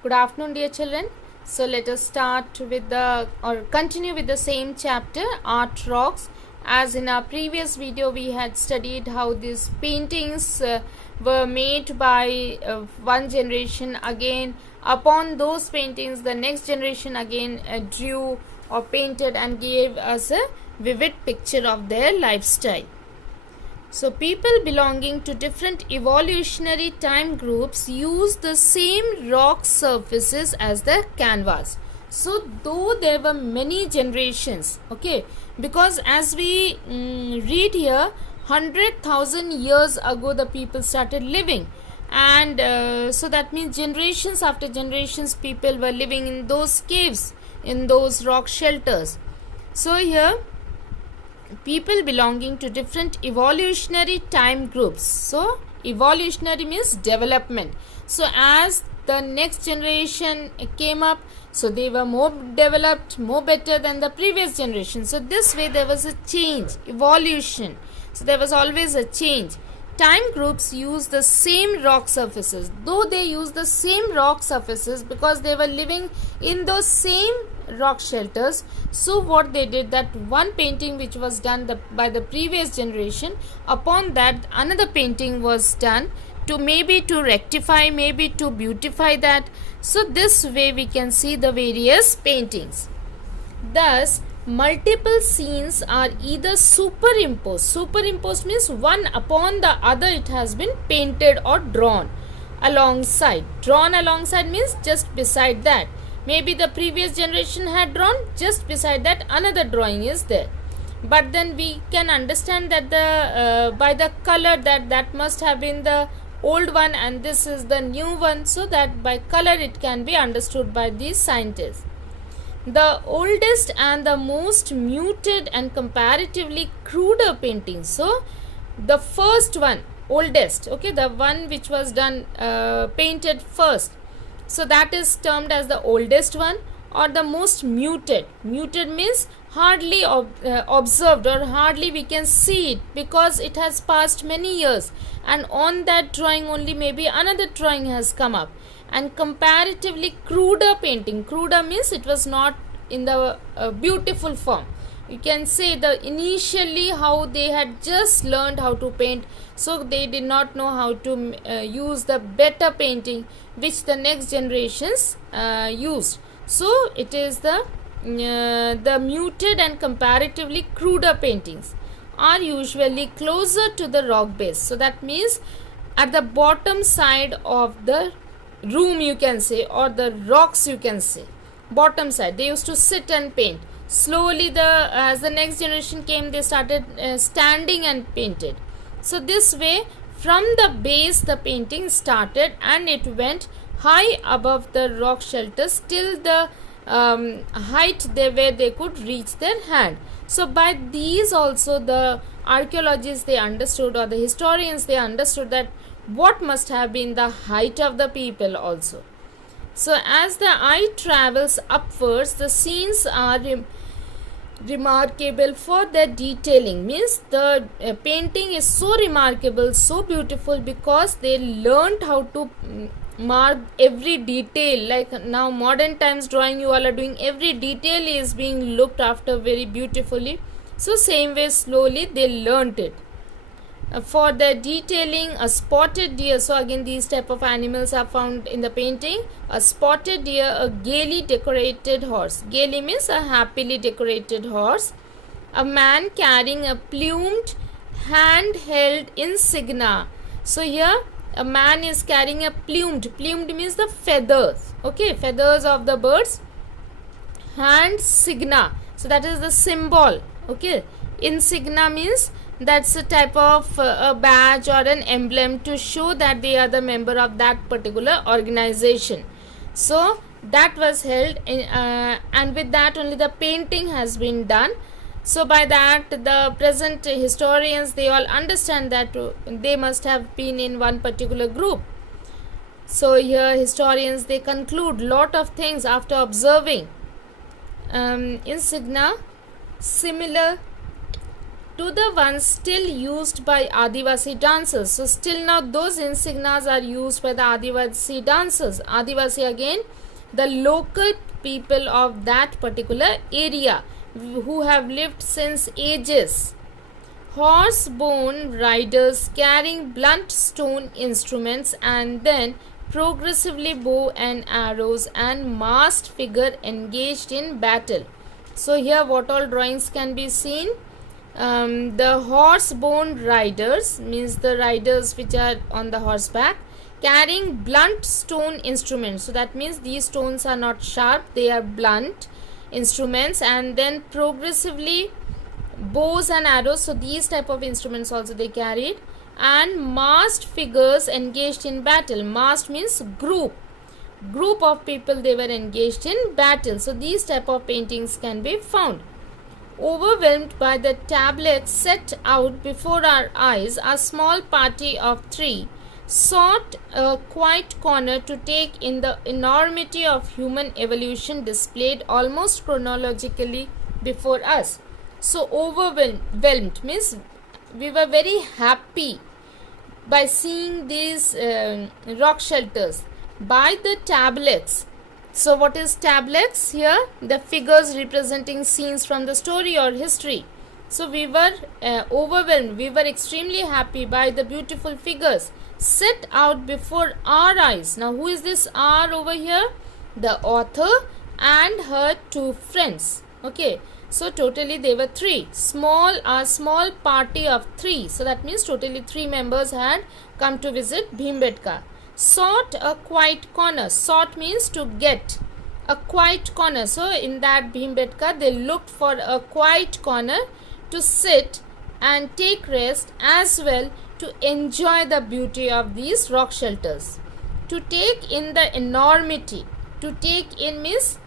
Good afternoon, dear children. So let us start with continue with the same chapter, Art Rocks. As in our previous video, we had studied how these paintings were made by one generation. Again, upon those paintings, the next generation again drew or painted and gave us a vivid picture of their lifestyle. So, people belonging to different evolutionary time groups use the same rock surfaces as the canvas. So, though there were many generations, okay, because as we read here, 100,000 years ago the people started living, and so that means generations after generations people were living in those caves, in those rock shelters. So, here people belonging to different evolutionary time groups. So evolutionary means development. So as the next generation came up, so they were more developed, more better than the previous generation. So this way there was a change, evolution. So there was always a change. Time groups use the same rock surfaces, though they use the same rock surfaces because they were living in those same rock shelters. So what they did, that one painting which was done by the previous generation, upon that another painting was done to maybe to rectify, maybe to beautify that. So this way we can see the various paintings. Thus multiple scenes are either superimposed means one upon the other, it has been painted or drawn alongside means just beside that. Maybe the previous generation had drawn, just beside that another drawing is there. But then we can understand that the by the color that must have been the old one and this is the new one, so that by color it can be understood by these scientists. The oldest and the most muted and comparatively cruder paintings. So the first one, oldest, okay, the one which was done painted first, so that is termed as the oldest one, or the most muted. Muted means hardly observed, or hardly we can see it because it has passed many years and on that drawing only maybe another drawing has come up. And comparatively cruder painting, cruder means it was not in the beautiful form. You can say the initially how they had just learned how to paint, so they did not know how to use the better painting which the next generations used. So it is the muted and comparatively cruder paintings are usually closer to the rock base. So that means at the bottom side of the room, you can say, or the rocks, you can say, bottom side they used to sit and paint. Slowly as the next generation came, they started standing and painted. So this way from the base the painting started and it went high above the rock shelters till the height where they could reach their hand. So by these also the archaeologists they understood, or the historians they understood, that what must have been the height of the people also. So as the eye travels upwards, the scenes are remarkable for their detailing. Means the painting is so remarkable, so beautiful, because they learned how to mark every detail. Like now modern times drawing, you all are doing, every detail is being looked after very beautifully. So same way slowly they learnt it. For the detailing, a spotted deer, so again these type of animals are found in the painting. A spotted deer, a gaily decorated horse, gaily means a happily decorated horse, a man carrying a plumed handheld insignia. So here a man is carrying a plumed means the feathers, okay, feathers of the birds. Hand signa, so that is the symbol, okay. Insignia means that's a type of a badge or an emblem to show that they are the member of that particular organization. So that was held in, and with that only the painting has been done. So by that the present historians they all understand that they must have been in one particular group. So here historians they conclude lot of things after observing insignia similar to the ones still used by Adivasi dancers. So still now those insignias are used by the Adivasi dancers. Adivasi again, the local people of that particular area who have lived since ages. Horse-borne riders carrying blunt stone instruments and then progressively bow and arrows and masked figure engaged in battle. So here what all drawings can be seen? The horse-borne riders means the riders which are on the horseback carrying blunt stone instruments. So that means these stones are not sharp, they are blunt instruments, and then progressively bows and arrows. So these type of instruments also they carried, and masked figures engaged in battle. Masked means group of people, they were engaged in battle. So these type of paintings can be found. Overwhelmed by the tablets set out before our eyes, a small party of 3 sought a quiet corner to take in the enormity of human evolution displayed almost chronologically before us. So overwhelmed means we were very happy by seeing these rock shelters, by the tablets. So what is tablets? Here the figures representing scenes from the story or history. So we were overwhelmed, we were extremely happy by the beautiful figures set out before our eyes. Now who is this R over here? The author and her 2 friends. Okay, so totally they were 3. A small party of 3. So that means totally 3 members had come to visit Bhimbetka. Sought a quiet corner. Sought means to get a quiet corner. So in that Bhimbetka they looked for a quiet corner to sit and take rest, as well to enjoy the beauty of these rock shelters. To take in the enormity. To take in means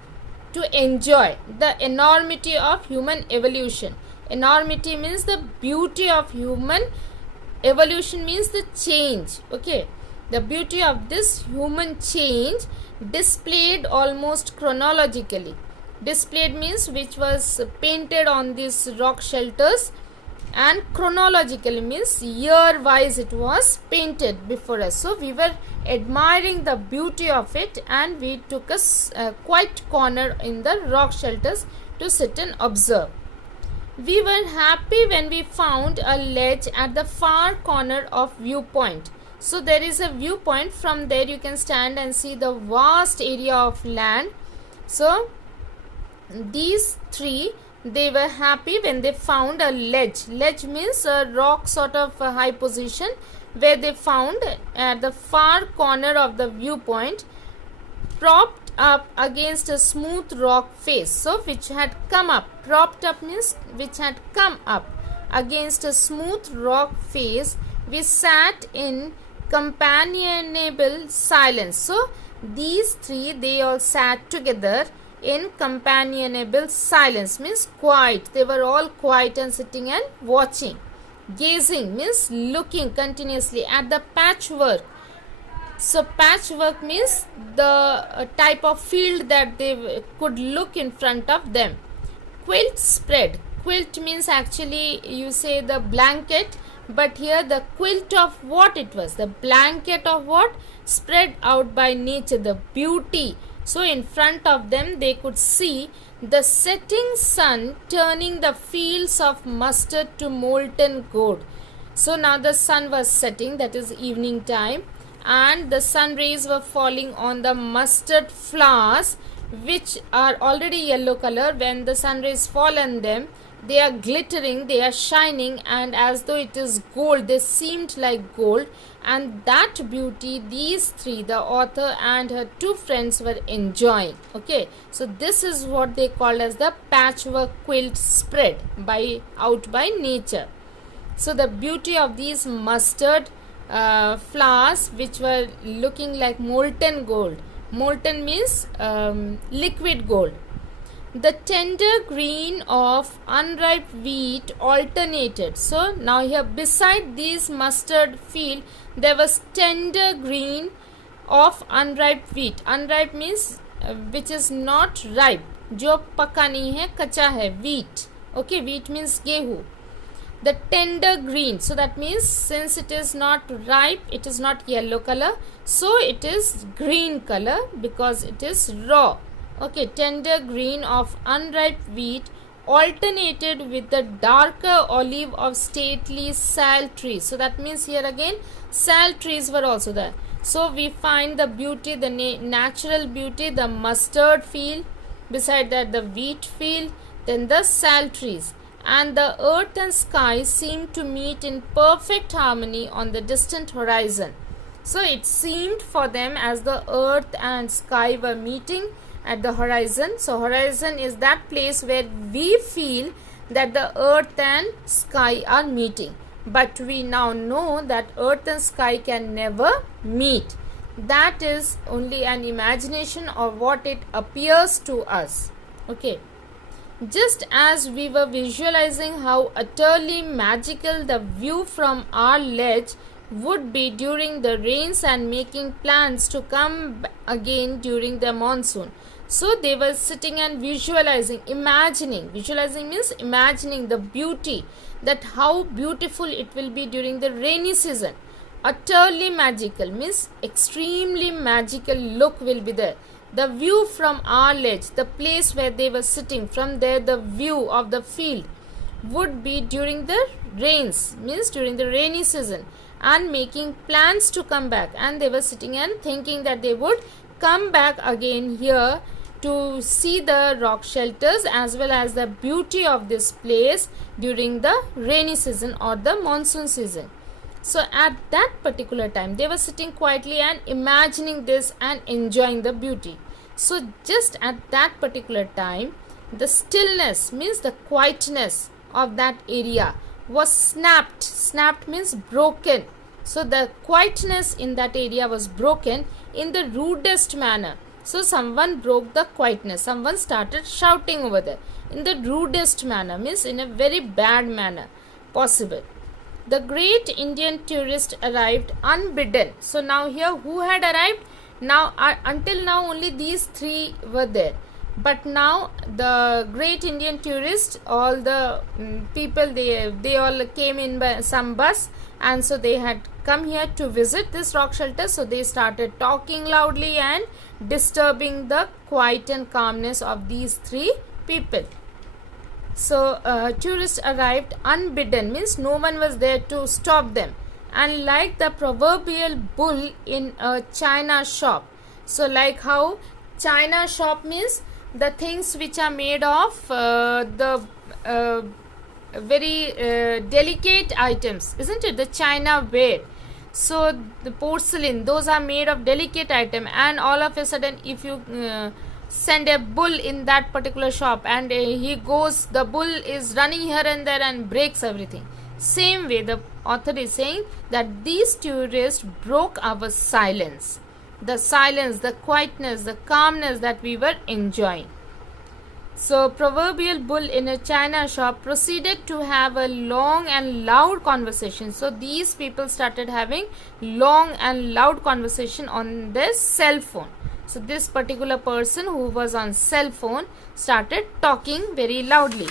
to enjoy the enormity of human evolution. Enormity means the beauty of human evolution, means the change. Okay, the beauty of this human change displayed almost chronologically. Displayed means which was painted on these rock shelters, and chronologically means year wise it was painted before us. So we were admiring the beauty of it, and we took a quiet corner in the rock shelters to sit and observe. We were happy when we found a ledge at the far corner of viewpoint. So there is a viewpoint, from there you can stand and see the vast area of land. So these 3, they were happy when they found a ledge. Ledge means a rock sort of a high position where they found at the far corner of the viewpoint, propped up against a smooth rock face. So which had come up. Propped up means which had come up against a smooth rock face. We sat in companionable silence. So these 3, they all sat together in companionable silence, means quiet. They were all quiet and sitting and watching. Gazing means looking continuously at the patchwork. So patchwork means the type of field that they could look in front of them. Quilt spread. Quilt means actually you say the blanket, but here the quilt of what it was? The blanket of what? Spread out by nature, the beauty. So in front of them they could see the setting sun turning the fields of mustard to molten gold. So now the sun was setting, that is evening time, and the sun rays were falling on the mustard flowers, which are already yellow color. When the sun rays fall on them, they are glittering, they are shining, and as though it is gold, they seemed like gold. And that beauty these 3, the author and her 2 friends, were enjoying. Okay, so this is what they call as the patchwork quilt spread out by nature. So the beauty of these mustard flowers, which were looking like molten gold. Molten means liquid gold. The tender green of unripe wheat alternated. So now here beside this mustard field, there was tender green of unripe wheat. Unripe means which is not ripe, जो पका नहीं है, कच्चा है, wheat. Okay, wheat means गेहूँ. the tender green. So that means since it is not ripe, it is not yellow color, so it is green color because it is raw. Okay, tender green of unripe wheat alternated with the darker olive of stately sal trees. So that means here again sal trees were also there. So we find the beauty, the natural beauty, the mustard field, beside that the wheat field, then the sal trees, and the earth and sky seemed to meet in perfect harmony on the distant horizon. So it seemed for them as the earth and sky were meeting at the horizon. So horizon is that place where we feel that the earth and sky are meeting, but we now know that earth and sky can never meet. That is only an imagination of what it appears to us. Okay, just as we were visualizing how utterly magical the view from our ledge would be during the rains and making plans to come again during the monsoon. So they were sitting and visualizing, imagining. Visualizing means imagining the beauty, that how beautiful it will be during the rainy season. Utterly magical means extremely magical look will be there. The view from our ledge, the place where they were sitting, from there the view of the field would be during the rains, means during the rainy season, and making plans to come back. And they were sitting and thinking that they would come back again here to see the rock shelters as well as the beauty of this place during the rainy season or the monsoon season. So at that particular time they were sitting quietly and imagining this and enjoying the beauty. So just at that particular time, the stillness means the quietness of that area was snapped. Snapped means broken. So the quietness in that area was broken in the rudest manner. So someone broke the quietness, someone started shouting over there in the rudest manner, means in a very bad manner possible. The great Indian tourist arrived unbidden. So now here who had arrived? Now until now only these three were there, but now the great Indian tourist, all the people, they all came in by some bus, and so they had come here to visit this rock shelter. So they started talking loudly and disturbing the quiet and calmness of these three people. So tourists arrived unbidden means no one was there to stop them, and like the proverbial bull in a china shop. So like how china shop means the things which are made of the very delicate items, isn't it? The china ware. So the porcelain, those are made of delicate item, and all of a sudden if you send a bull in that particular shop and he goes, the bull is running here and there and breaks everything. Same way the author is saying that these tourists broke our silence, the quietness, the calmness that we were enjoying. So proverbial bull in a china shop proceeded to have a long and loud conversation. So these people started having long and loud conversation on their cell phone. So this particular person who was on cell phone started talking very loudly,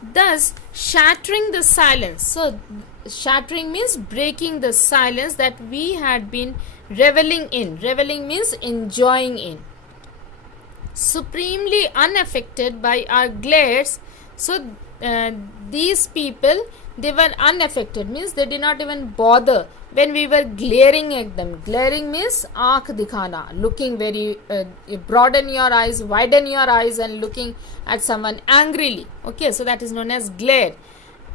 thus shattering the silence. So shattering means breaking the silence that we had been reveling in. Reveling means enjoying in. Supremely unaffected by our glares. So these people, they were unaffected means they did not even bother when we were glaring at them. Glaring means aankh dikhana, looking very broaden your eyes, widen your eyes and looking at someone angrily. Okay, so that is known as glare.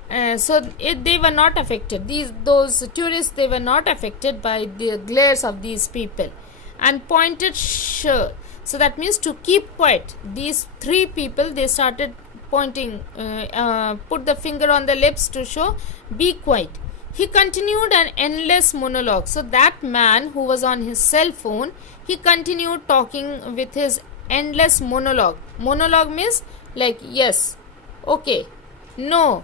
They were not affected. Those tourists, they were not affected by the glares of these people, and pointed sure. So that means to keep quiet. These three people, they started pointing, put the finger on the lips to show be quiet. He continued an endless monologue. So that man who was on his cell phone, he continued talking with his endless monologue. Monologue means like yes, okay, no,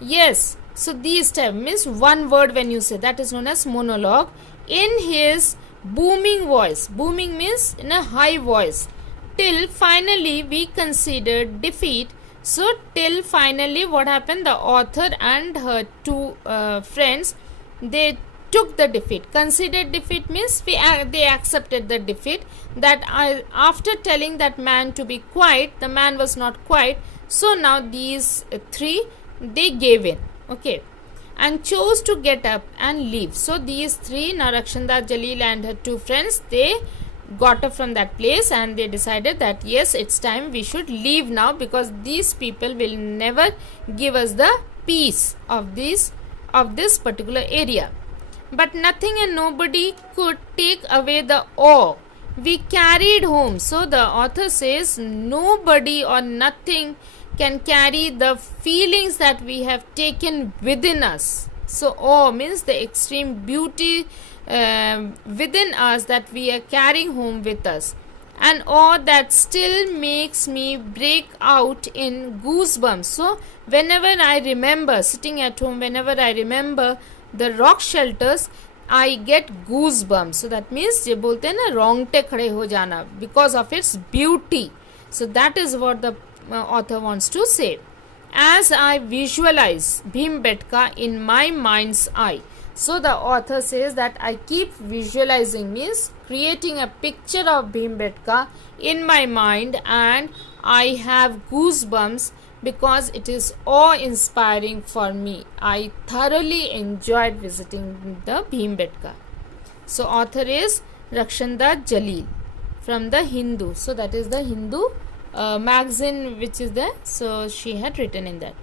yes. So these type means one word when you say, that is known as monologue, in his booming voice. Booming means in a high voice, till finally we considered defeat So till finally what happened, the author and her two friends, they took the defeat. Considered defeat means they accepted the defeat, that after telling that man to be quiet, the man was not quiet. So now these three, they gave in, okay, and chose to get up and leave. So these three, now Rakshanda Jalil and her two friends, they got up from that place and they decided that yes, it's time we should leave now, because these people will never give us the peace of this particular area. But nothing and nobody could take away the awe we carried home. So the author says nobody or nothing can carry the feelings that we have taken within us. So awe means the extreme beauty within us that we are carrying home with us, and awe that still makes me break out in goosebumps. So whenever I remember sitting at home, whenever I remember the rock shelters, I get goosebumps. So that means je bolte hain na रोंगटे खड़े हो जाना, because of its beauty. So that is what the author wants to say. As I visualize Bhimbetka in my mind's eye. So the author says that I keep visualizing, means creating a picture of Bhimbetka in my mind, and I have goosebumps because it is awe-inspiring for me. I thoroughly enjoyed visiting the Bhimbetka. So author is Rakshanda Jalil from the Hindu. So that is the Hindu magazine which is there. So she had written in that.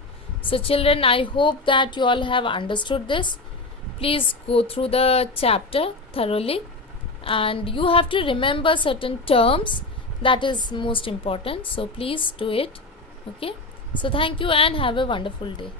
So children, I hope that you all have understood this. Please go through the chapter thoroughly, and you have to remember certain terms. That is most important. So please do it. Okay. So thank you and have a wonderful day.